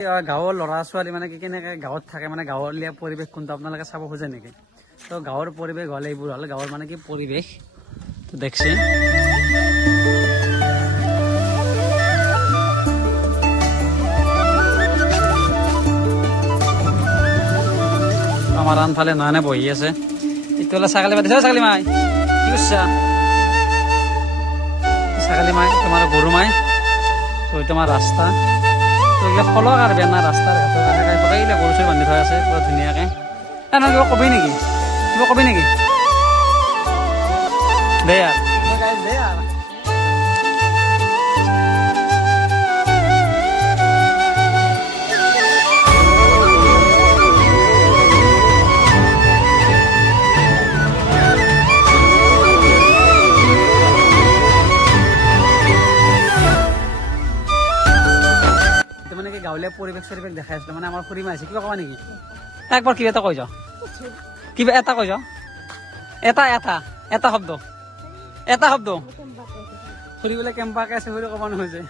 গাঁৱৰ ল'ৰা ছোৱালী মানে কি কেনেকৈ গাঁৱত থাকে মানে গাঁৱলীয়া পৰিৱেশ কোনটো আপোনালোকে চাব খোজে নেকি? তো গাঁৱৰ পৰিৱেশ হ'লে এইবোৰ হ'লে গাঁৱৰ মানে কি পৰিৱেশ তো দেখছে আমাৰ আনফালে নয়নে বহি আছে। এইটো হ'লে ছাগলী পাতিছে। ছাগলী মাই কি কৰিছা? ছাগলী মাই তোমাৰ গৰু মাই তো তোমাৰ ৰাস্তা তো এইবিলাক ফলক আৰু বেয়া নাই ৰাস্তাৰ এইবিলাক গৰু চৰু বান্ধি থোৱা আছে পুৰা ধুনীয়াকৈ। নহয় কিবা কবি নেকি? কিবা কবি নেকি? দে আৰু দে আৰু মানে কি গাঁৱলীয়া পৰিৱেশ চৰিৱেশ দেখাই আছিলো মানে আমাৰ ফুৰিব আহিছে। কিবা ক'বা নেকি? একবাৰ কিবা এটা কৈ যাওঁ, কিবা এটা কৈ যাওঁ, এটা এটা এটা শব্দ, এটা শব্দ ফুৰিবলৈ কেম্পাকে আছে বুলি ক'ব নহয় যে